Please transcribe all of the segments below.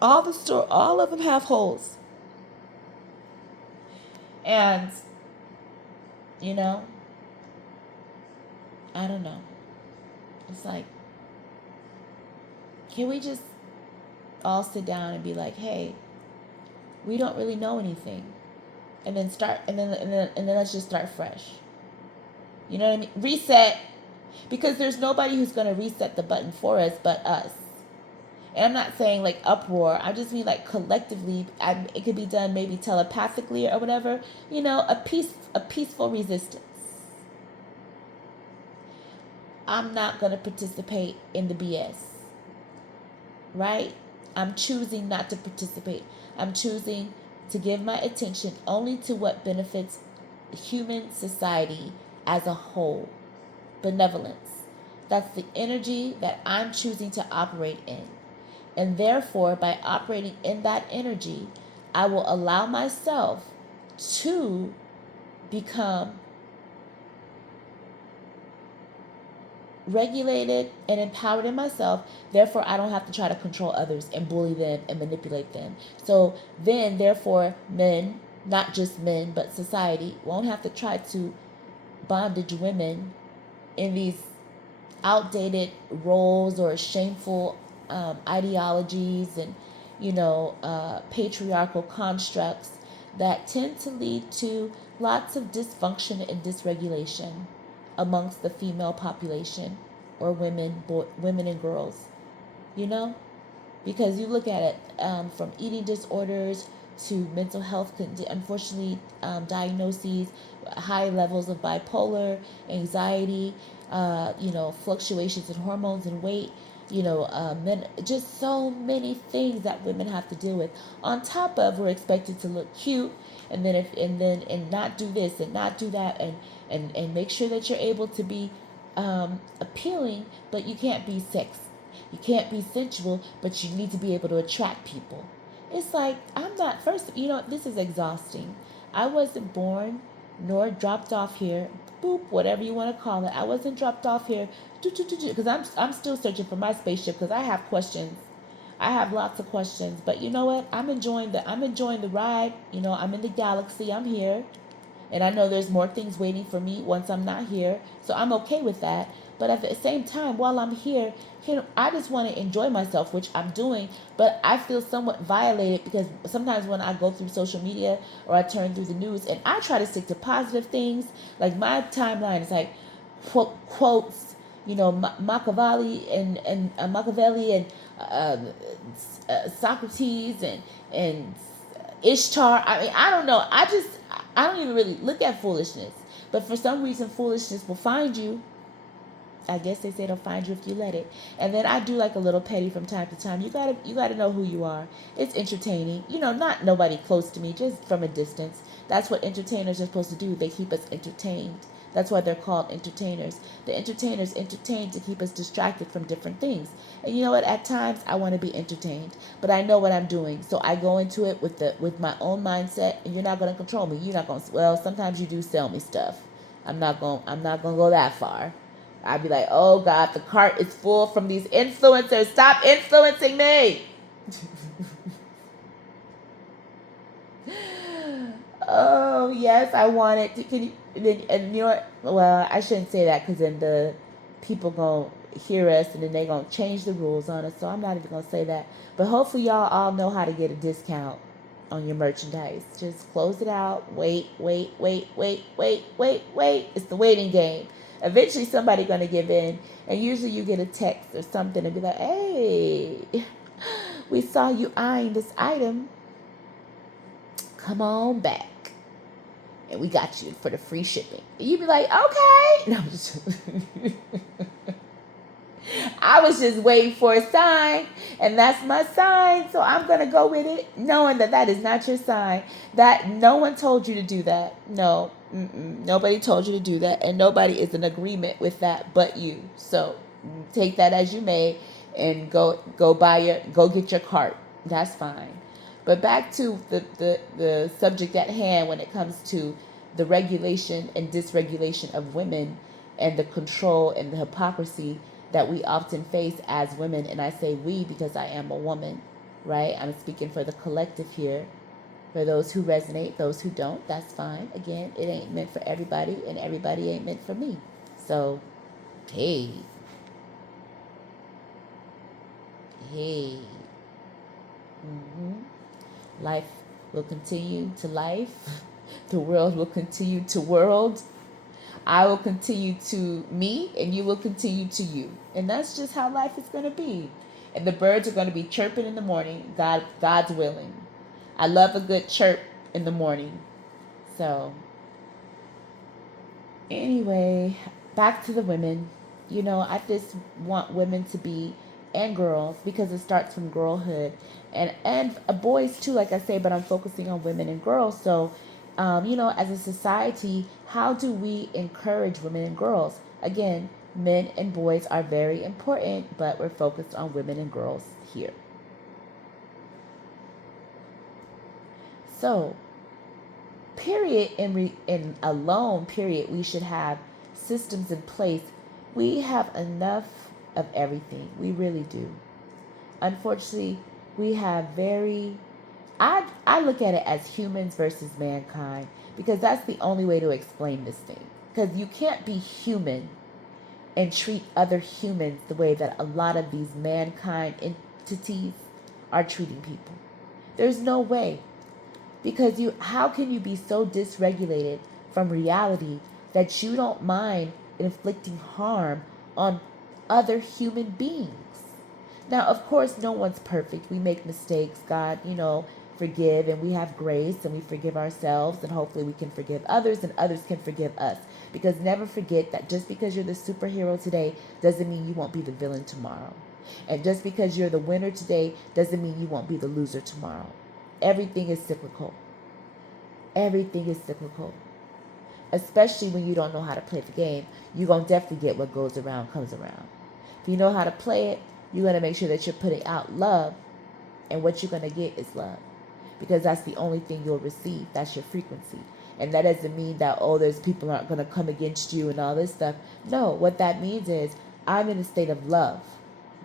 All of them have holes. And, you know, I don't know. It's like, can we just all sit down and be like, hey, we don't really know anything. And then let's just start fresh. You know what I mean? Reset. Because there's nobody who's going to reset the button for us but us. And I'm not saying like uproar. I just mean like collectively. It could be done maybe telepathically or whatever. You know, a peaceful resistance. I'm not going to participate in the BS. Right? I'm choosing not to participate. I'm choosing to give my attention only to what benefits human society as a whole. Benevolence. That's the energy that I'm choosing to operate in. And therefore, by operating in that energy, I will allow myself to become regulated and empowered in myself. Therefore, I don't have to try to control others and bully them and manipulate them. So then, therefore, men, not just men, but society, won't have to try to bondage women in these outdated roles or shameful ideologies and, patriarchal constructs that tend to lead to lots of dysfunction and dysregulation amongst the female population or women and girls, you know? Because you look at it from eating disorders to mental health, unfortunately, diagnoses, high levels of bipolar, anxiety, fluctuations in hormones and weight, just so many things that women have to deal with. On top of, we're expected to look cute, and not do this and not do that, and make sure that you're able to be appealing, but you can't be sexy. You can't be sensual, but you need to be able to attract people. It's like, I'm not, first, this is exhausting. I wasn't born nor dropped off here, boop, whatever you want to call it. I wasn't dropped off here, because I'm still searching for my spaceship because I have questions. I have lots of questions, but you know what? I'm enjoying the ride. I'm in the galaxy. I'm here. And I know there's more things waiting for me once I'm not here. So I'm okay with that. But at the same time, while I'm here, I just want to enjoy myself, which I'm doing. But I feel somewhat violated because sometimes when I go through social media or I turn through the news and I try to stick to positive things, like my timeline is like quotes, Machiavelli and uh, Socrates and Ishtar. I mean, I don't know. I don't even really look at foolishness. But for some reason, foolishness will find you. I guess they say it'll find you if you let it. And then I do like a little petty from time to time. You gotta know who you are. It's entertaining. Not nobody close to me, just from a distance. That's what entertainers are supposed to do. They keep us entertained. That's why they're called entertainers. The entertainers entertain to keep us distracted from different things. And you know what? At times I want to be entertained, but I know what I'm doing, so I go into it with my own mindset. And you're not going to control me. You're not going. Well, sometimes you do sell me stuff. I'm not going to go that far. I'd be like, oh God, the cart is full from these influencers. Stop influencing me. Oh yes, I want it. Can you? And you know what? Well, I shouldn't say that because then the people gonna hear us and then they gonna change the rules on us. So I'm not even gonna say that. But hopefully y'all all know how to get a discount on your merchandise. Just close it out. Wait, wait, wait, wait, wait, wait, wait. It's the waiting game. Eventually somebody gonna give in, and usually you get a text or something and be like, "Hey, we saw you eyeing this item. Come on back, and we got you for the free shipping." And you'd be like, "Okay." No, I'm just I was just waiting for a sign, and that's my sign, so I'm gonna go with it, knowing that that is not your sign. That no one told you to do that. No, nobody told you to do that, and nobody is in agreement with that but you. So take that as you may, and go get your cart. That's fine. But back to the subject at hand when it comes to the regulation and dysregulation of women and the control and the hypocrisy that we often face as women. And I say we because I am a woman. right? I'm speaking for the collective here. For those who resonate, those who don't, that's fine. Again, it ain't meant for everybody, and everybody ain't meant for me. So, hey, hey. Life will continue to life. The world will continue to world. I will continue to me, and you will continue to you. And that's just how life is going to be. And the birds are going to be chirping in the morning, God's willing. I love a good chirp in the morning. So, anyway, back to the women. I just want women to be, and girls, because it starts from girlhood, and boys too, like I say, but I'm focusing on women and girls. So, as a society, how do we encourage women and girls? Again, men and boys are very important, but we're focused on women and girls here. So, period, in alone, period, we should have systems in place. We have enough of everything. We really do. Unfortunately, we have I look at it as humans versus mankind, because that's the only way to explain this thing. Because you can't be human and treat other humans the way that a lot of these mankind entities are treating people. There's no way. Because how can you be so dysregulated from reality that you don't mind inflicting harm on other human beings? Now, of course, no one's perfect. We make mistakes. God, forgive, and we have grace, and we forgive ourselves, and hopefully we can forgive others, and others can forgive us. Because never forget that just because you're the superhero today doesn't mean you won't be the villain tomorrow. And just because you're the winner today doesn't mean you won't be the loser tomorrow. Everything is cyclical. Everything is cyclical. Especially when you don't know how to play the game, you're going to definitely get what goes around comes around. If you know how to play it, you're going to make sure that you're putting out love. And what you're going to get is love. Because that's the only thing you'll receive. That's your frequency. And that doesn't mean that, there's people aren't going to come against you and all this stuff. No, what that means is I'm in a state of love.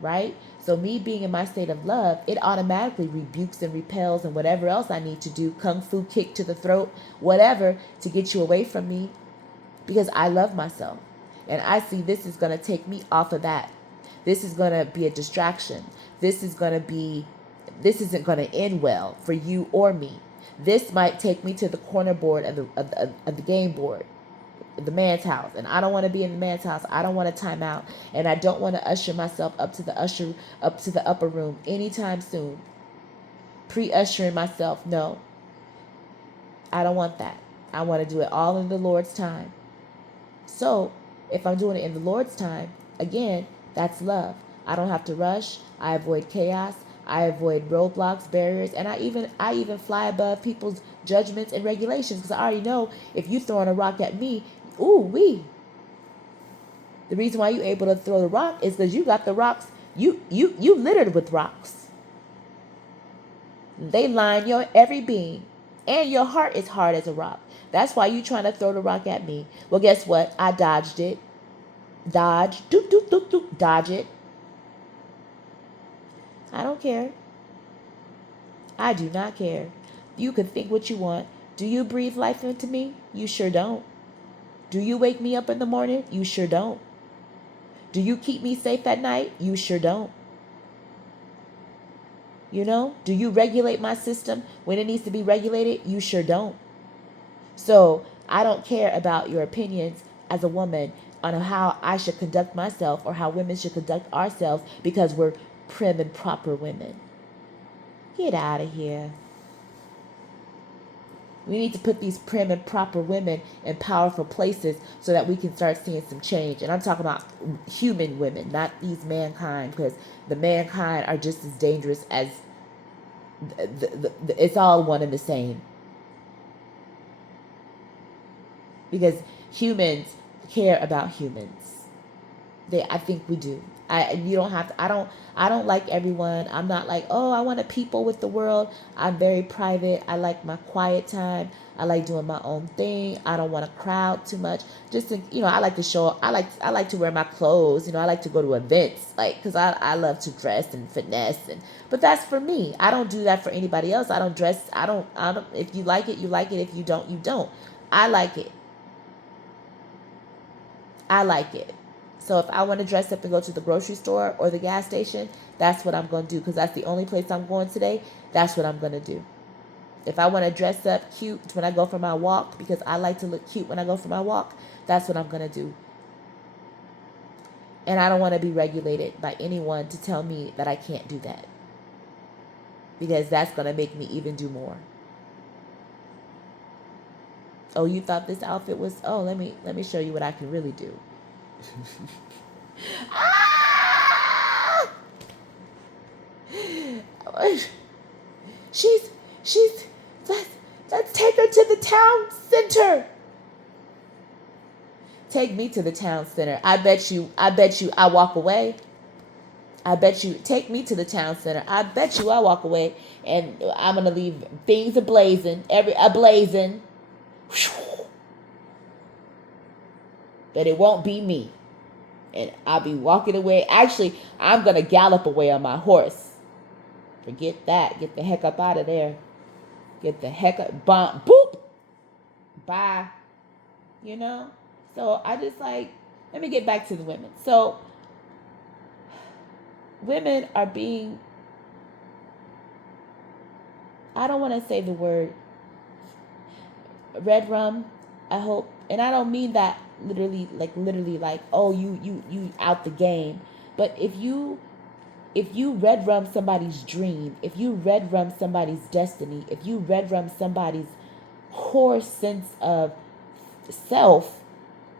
Right? So me being in my state of love, it automatically rebukes and repels and whatever else I need to do, kung fu kick to the throat, whatever, to get you away from me, because I love myself. And I see this is going to take me off of that. This is going to be a distraction. This isn't going to end well for you or me. This might take me to the corner board of the game board, the man's house, and I don't want to be in the man's house. I don't want to time out, and I don't want to usher myself up to the upper room anytime soon. Pre-ushering myself, no. I don't want that. I want to do it all in the Lord's time. So, if I'm doing it in the Lord's time, again, that's love. I don't have to rush. I avoid chaos. I avoid roadblocks, barriers, and I even fly above people's judgments and regulations, because I already know if you throwing a rock at me, ooh wee. The reason why you're able to throw the rock is because you got the rocks. You littered with rocks. They line your every being, and your heart is hard as a rock. That's why you trying to throw the rock at me. Well, guess what? I dodged it. Dodge, doop doop doop doop, dodge it. I don't care. I do not care. You can think what you want. Do you breathe life into me? You sure don't. Do you wake me up in the morning? You sure don't. Do you keep me safe at night? You sure don't. Do you regulate my system when it needs to be regulated? You sure don't. So I don't care about your opinions as a woman on how I should conduct myself or how women should conduct ourselves, because we're prim and proper women. Get out of here. We need to put these prim and proper women in powerful places so that we can start seeing some change. And I'm talking about human women, not these mankind, because the mankind are just as dangerous as it's all one and the same. Because humans care about humans. I think we do. You don't have to. I don't like everyone. I'm not like, I want to people with the world. I'm very private. I like my quiet time. I like doing my own thing. I don't want to crowd too much. Just to, I like to show. I like to wear my clothes. I like to go to events, like, because I love to dress and finesse, but that's for me. I don't do that for anybody else. I don't dress. I don't. If you like it, you like it. If you don't, you don't. I like it. I like it. So if I want to dress up and go to the grocery store or the gas station, that's what I'm going to do, because that's the only place I'm going today. That's what I'm going to do. If I want to dress up cute when I go for my walk, because I like to look cute when I go for my walk, that's what I'm going to do. And I don't want to be regulated by anyone to tell me that I can't do that, because that's going to make me even do more. Oh, you thought this outfit was, oh, let me show you what I can really do. Ah! she's let's take her to the town center. Take me to the town center. I bet you I walk away. I bet you take me to the town center. I bet you I walk away and I'm gonna leave things ablazing, ablazing. But it won't be me. And I'll be walking away. Actually, I'm gonna gallop away on my horse. Forget that. Get the heck up out of there. Get the heck up. Bump. Boop. Bye. So I just let me get back to the women. So women are being, I don't want to say the word red rum, I hope, and I don't mean that literally like, oh, you out the game. But if you red rum somebody's dream, if you red rum somebody's destiny, if you red rum somebody's core sense of self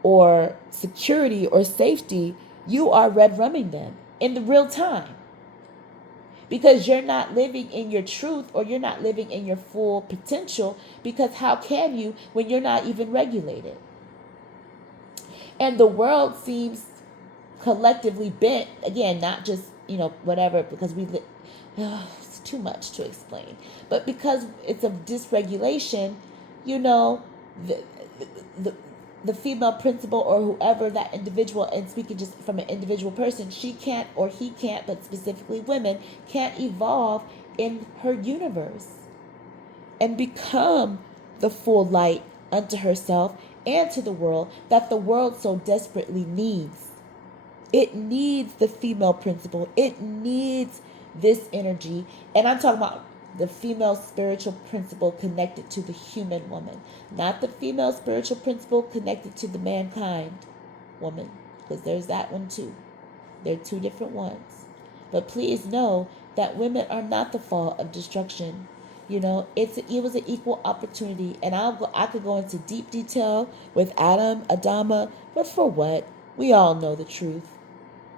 or security or safety, you are red rumming them in the real time, because you're not living in your truth, or you're not living in your full potential, because how can you when you're not even regulated? And the world seems collectively bent, again, not just whatever, because it's too much to explain, but because it's a dysregulation, the the the female principal, or whoever that individual, and speaking just from an individual person, she can't, or he can't, but specifically women can't evolve in her universe and become the full light unto herself and to the world that the world so desperately needs. It needs the female principle. It needs this energy. And I'm talking about the female spiritual principle connected to the human woman, not the female spiritual principle connected to the mankind woman, because there's that one too. They're two different ones. But please know that women are not the fall of destruction. It was an equal opportunity, and I could go into deep detail with Adam, Adama, but for what? We all know the truth.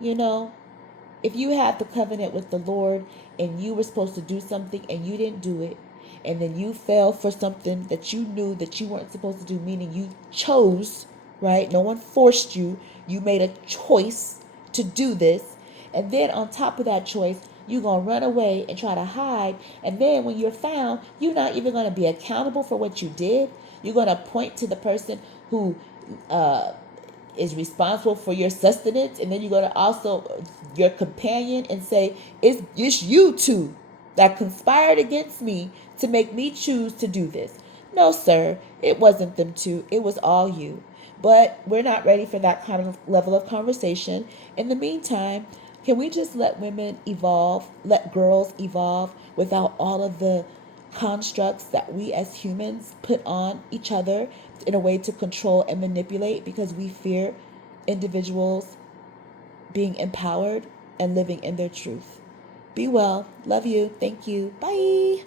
If you had the covenant with the Lord and you were supposed to do something and you didn't do it, and then you fell for something that you knew that you weren't supposed to do, meaning you chose, right? No one forced you. You made a choice to do this. And then on top of that choice, you're going to run away and try to hide. And then when you're found, you're not even going to be accountable for what you did. You're going to point to the person who is responsible for your sustenance, and then you're going to also your companion and say, it's you two that conspired against me to make me choose to do this. No, sir, it wasn't them two. It was all you. But we're not ready for that kind of level of conversation. In the meantime, can we just let women evolve, let girls evolve without all of the constructs that we as humans put on each other in a way to control and manipulate, because we fear individuals being empowered and living in their truth? Be well. Love you. Thank you. Bye.